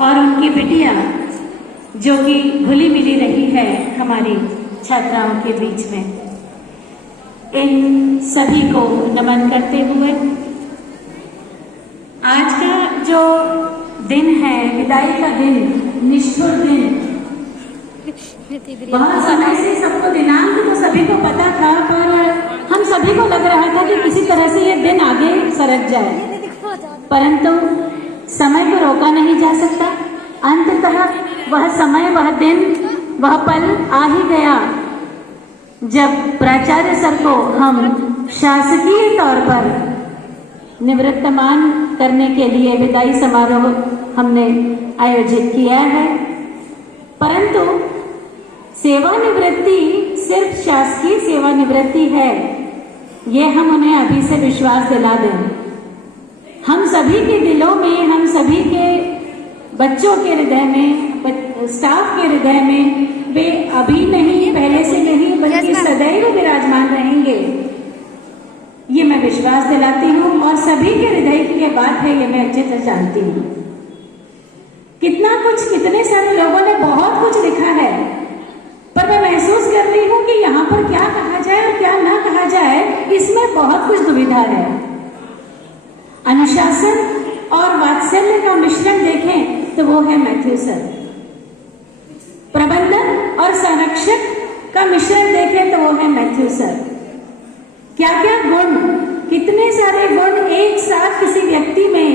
और उनकी बिटिया जो कि घुली मिली रही है हमारी छात्राओं के बीच में, इन सभी को नमन करते हुए आज का जो दिन है, विदाई का दिन, निष्ठुर दिन, बहुत समय से सबको दिनांक तो सभी को पता था, पर हम सभी को लग रहा था कि किसी तरह से ये दिन आगे सरक जाए, परंतु समय को रोका नहीं जा सकता। अंततः वह समय, वह दिन, वह पल आ ही गया जब प्राचार्य सर को हम शासकीय तौर पर निवृत्तमान करने के लिए विदाई समारोह हमने आयोजित किया है। परंतु सेवानिवृत्ति सिर्फ शासकीय सेवानिवृत्ति है, ये हम उन्हें अभी से विश्वास दिला दें। हम सभी के दिलों में, हम सभी के बच्चों के हृदय में, स्टाफ के हृदय में वे अभी नहीं, पहले से नहीं, बल्कि सदैव विराजमान रहेंगे, ये मैं विश्वास दिलाती हूँ। और सभी के हृदय की ये बात है, ये मैं अच्छे से जानती हूँ। कितना कुछ, कितने सारे लोगों ने बहुत कुछ लिखा है, पर मैं महसूस कर रही हूँ कि यहाँ पर क्या कहा जाए और क्या ना कहा जाए, इसमें बहुत कुछ दुविधा है। अनुशासन और वात्सल्य का मिश्रण देखें तो वो है मैथ्यू सर। प्रबंधन और संरक्षक का मिश्रण देखें तो वो है मैथ्यू सर। क्या क्या गुण, कितने सारे गुण एक साथ किसी व्यक्ति में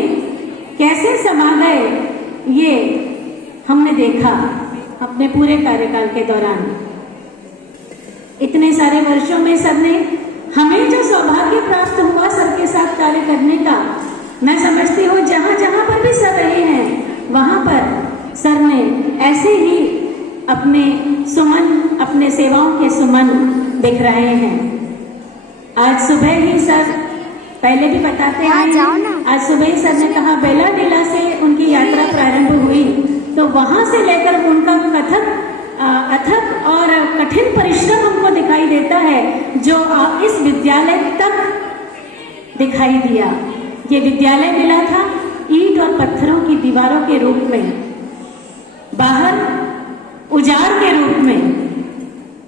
कैसे समा गए, ये हमने देखा अपने पूरे कार्यकाल के दौरान। इतने सारे वर्षों में सर ने हमें जो सौभाग्य प्राप्त हुआ सर के साथ कार्य करने का, मैं समझती हूँ जहां जहां पर भी सर रहे हैं वहां पर सर ने ऐसे ही अपने सुमन, अपने सेवाओं के सुमन दिख रहे हैं। आज सुबह ही सर, पहले भी बताते हैं, आज सुबह ही सर ने कहा बेला डेला से उनकी यात्रा प्रारंभ हुई, तो वहां से लेकर उनका अथक और कठिन परिश्रम हमको दिखाई देता है, जो इस विद्यालय तक दिखाई दिया। ये विद्यालय मिला था ईंट और पत्थरों की दीवारों के रूप में, बाहर उजाड़ के रूप में।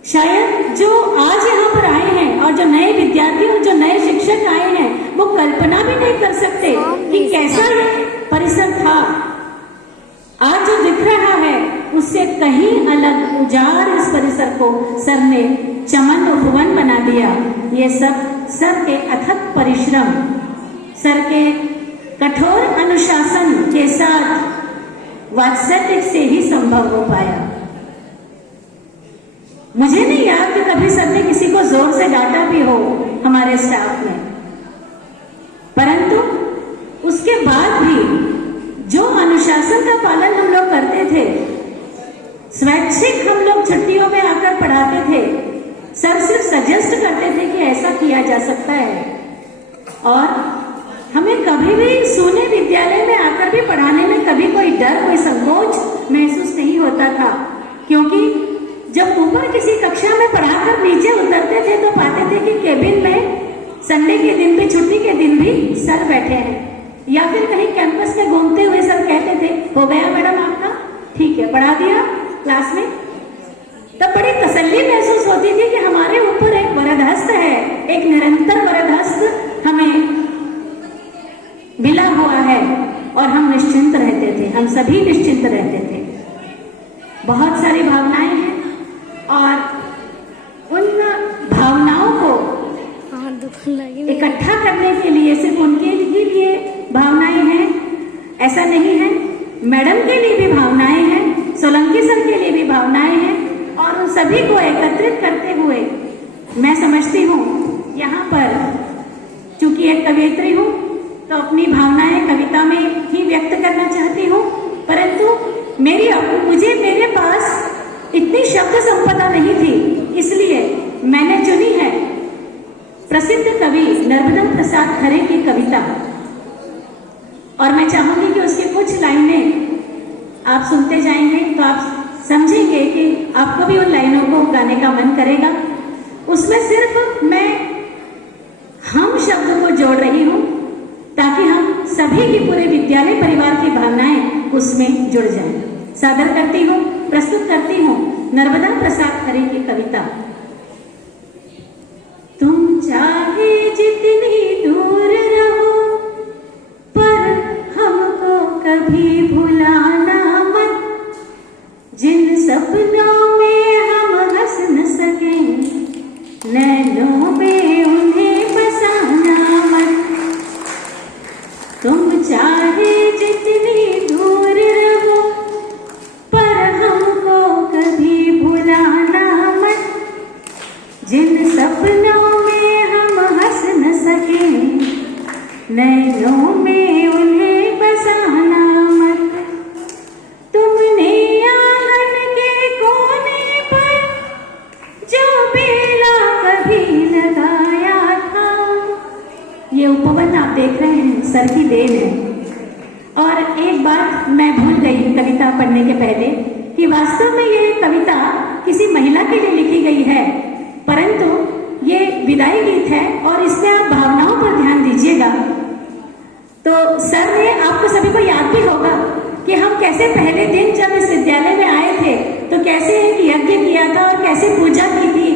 शायद जो आज यहाँ पर आए हैं और जो नए विद्यार्थी और जो नए शिक्षक आए हैं, वो कल्पना भी नहीं कर सकते कि कैसा ये परिसर था। आज जो दिख रहा है उससे कहीं अलग उजाड़ इस परिसर को सर ने चमन उपवन बना दिया। ये सब सर के अथक परिश्रम, सर के कठोर अनुशासन के साथ वात्सल्य से ही संभव हो पाया। मुझे नहीं याद कि कभी सर ने किसी को जोर से डांटा भी हो हमारे स्टाफ में, परंतु उसके बाद भी जो अनुशासन का पालन हम लोग करते थे, स्वैच्छिक हम लोग छुट्टियों में आकर पढ़ाते थे। सर सिर्फ सजेस्ट करते थे कि ऐसा किया जा सकता है, और हमें कभी भी सूने विद्यालय में आकर भी पढ़ाने में कभी कोई डर, कोई संकोच महसूस नहीं होता था, क्योंकि जब ऊपर किसी कक्षा में पढ़ाकर नीचे उतरते थे तो पाते थे कि केबिन में संडे के दिन भी, छुट्टी के दिन भी सर बैठे हैं, या फिर कहीं कैंपस में घूमते हुए सर कहते थे हो गया मैडम आपका, ठीक है, पढ़ा दिया क्लास में। तब बड़ी तसल्ली महसूस होती थी कि हमारे ऊपर एक वरदहस्त है, एक निरंतर वरदहस्त हमें मिला हुआ है, और हम निश्चिंत रहते थे, हम सभी निश्चिंत रहते थे। बहुत सारी भावनाएं हैं, और उन भावनाओं को इकट्ठा करने के लिए सिर्फ उनके ही लिए भावनाएं हैं ऐसा नहीं है, मैडम के लिए भी भावनाएं हैं, सोलंकी सर के लिए भी भावनाएं हैं, और उन सभी को एकत्रित करते हुए मैं समझती हूँ यहाँ पर, चूंकि एक कवयित्री हूँ तो अपनी भावनाएं कविता में ही व्यक्त करना चाहती हूँ, परंतु मेरे पास इतनी शब्द संपदा नहीं थी, इसलिए मैंने चुनी है प्रसिद्ध कवि नर्मदा प्रसाद खरे की कविता, और मैं चाहूंगी कि उसकी कुछ लाइनें आप सुनते जाएंगे तो आप समझेंगे कि आपको भी उन लाइनों को गाने का मन करेगा। उसमें सिर्फ मैं हम शब्द को जोड़ रही हूं ताकि हम सभी की पूरे विद्यालय परिवार की भावनाएं उसमें जुड़ जाएं। सादर करती हूँ, प्रस्तुत करती हूँ नर्मदा प्रसाद खरे की कविता। तुम चाहे जितनी दूर रहो पर हमको कभी भुलाना मत, जिन सपनों में हम हंस न सके नैनों में उन्हें बसाना मत। तुम चाहे जितनी दूर रहो पर हमको कभी भुलाना मत, जिन सपनों में हम हंस न सके नैनों में उन्हें बसाना मत। तुमने आंगन के कोने पर जो बेला कभी लगाया था, ये उपवन आप देख रहे हैं सर की देन है। और एक बात मैं भूल गई कविता पढ़ने के पहले कि वास्तव में ये कविता किसी महिला के लिए लिखी गई है, परंतु ये विदाई गीत है और इसमें आप भावनाओं पर ध्यान दीजिएगा। तो सर ने, आपको सभी को याद भी होगा कि हम कैसे पहले दिन जब इस विद्यालय में आए थे तो कैसे एक यज्ञ किया था और कैसे पूजा की थी,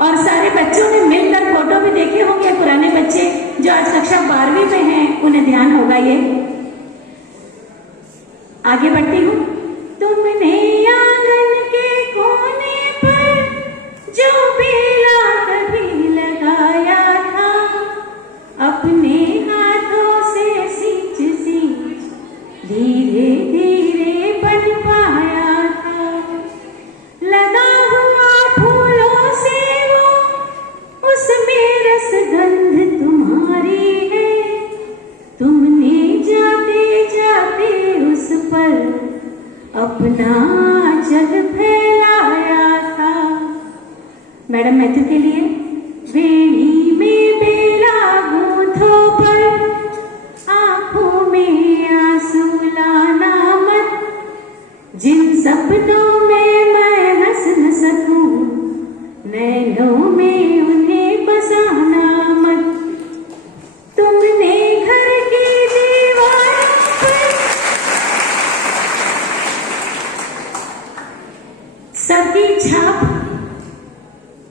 और सारे बच्चों ने मिलकर फोटो भी देखे होंगे। पुराने बच्चे जो आज कक्षा 12वीं में हैं उन्हें ध्यान होगा। ये आगे बढ़ती हूँ। तुमने आंगन के कोने पर जो बेला कभी लगाया था, अपने हाथों से सींच सींच धीरे धीरे बन पाया था। लगा हुआ फूलों से वो उसमें रस गंध तुम्हारी है, तुमने जाते जाते उस पर अपना जग फैलाया था। मैडम मैथ्यू के लिए। बेड़ी में बेला गूंथो पर आंखों में आंसू लाना मत, जिन सपनों में मैं हंस न सकूं नैनों में उन्हें बसाना मत। तुमने घर की दीवार पर सबकी छाप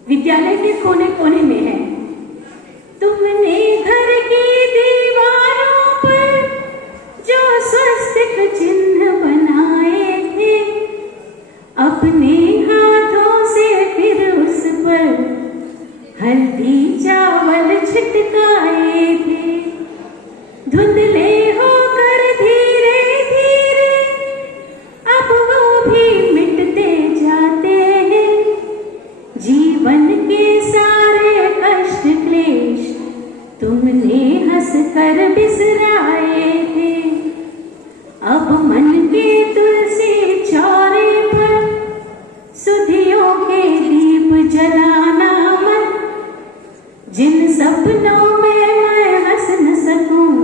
विद्यालय के कोने कोने में है। तुमने घर की दीवारों पर जो स्वस्तिक चिन्ह बनाए थे, अपने हाथों से फिर उस पर हल्दी चावल छिटकाए थे। धुंधले होकर धीरे धीरे अब वो भी मिटते जाते हैं, जीवन के सारे कष्ट क्लेश तुमने हंस कर बिसराए थे। अब मन के तुलसी चौरे पर सुधियों के दीप जलाना मत, जिन सपनों में मैं हंस न सकूं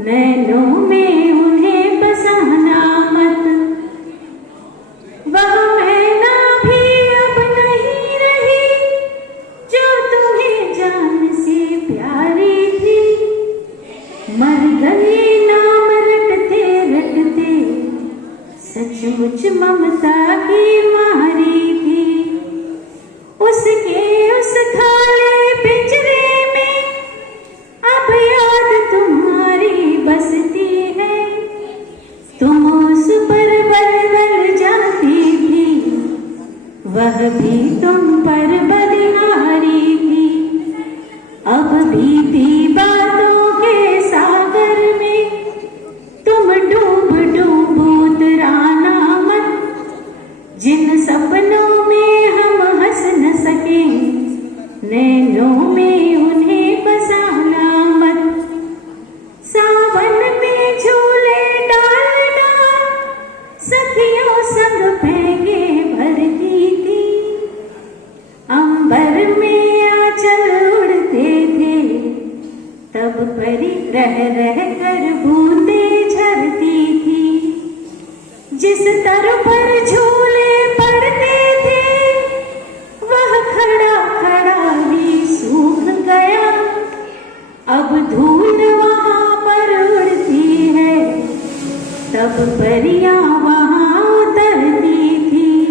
नैनों में उन्हें बसाना मत। वह मैना भी अब नहीं रही जो तुम्हें जान से प्यारी थी, मर गई नाम रटते रटते सचमुच ममता की मारी थी। उसके उस खाली पिंजरे में अब याद तुम्हारी बसती है, तुम उस पर बदल जाती थी, वह भी तुम पर बलिहारी थी। अब बीती बातों के सागर में तुम डूब डूब उतराना मत, जिन सपनों में हम हंस न सके नैनों में उन्हें बसाना मत। सावन में झूले डाल डाल सखियों संग फेंके भरती थी, अंबर में आंचल उड़ते थे तब परी रह रह कर बूंदे झरती थी। जिस तर पर झूले पड़ते थे वह खड़ा खड़ा ही सूख गया, अब धूल वहां पर उड़ परियां वहां उतरती थी,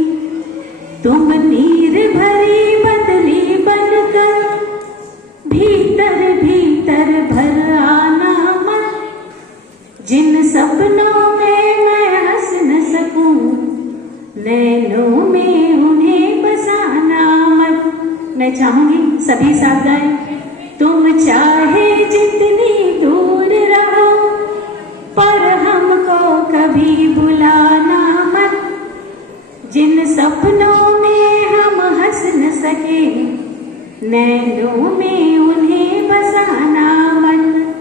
तुम तीर भरी बदली बनकर भीतर भीतर भर आना मत। जिन सपनों में मैं हंस न सकूं, नैनों में उन्हें बसाना मत। मैं चाहूंगी सभी साथ गाएं। तुम चाहे जितनी दूर रहो, पर हमको कभी बुलाना मत। जिन सपनों में हम हंस न सके, नैनों में उन्हें बसाना मत।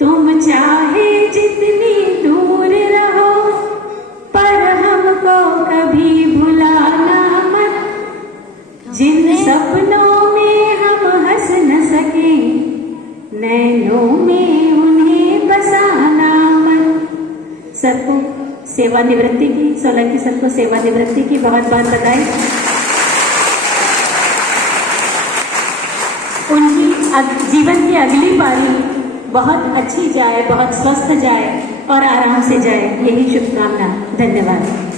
तुम चाहे जितनी दूर रहो, पर हमको कभी भुलाना मत। जिन सपनों में हम हंस न सके, नैनों में उन्हें बसाना मत। सर को सेवानिवृत्ति की, सोलंकी सर को सेवानिवृत्ति की बहुत बहुत बधाई। उनकी जीवन की अगली पारी बहुत अच्छी जाए, बहुत स्वस्थ जाए और आराम से जाए, यही शुभकामना। धन्यवाद।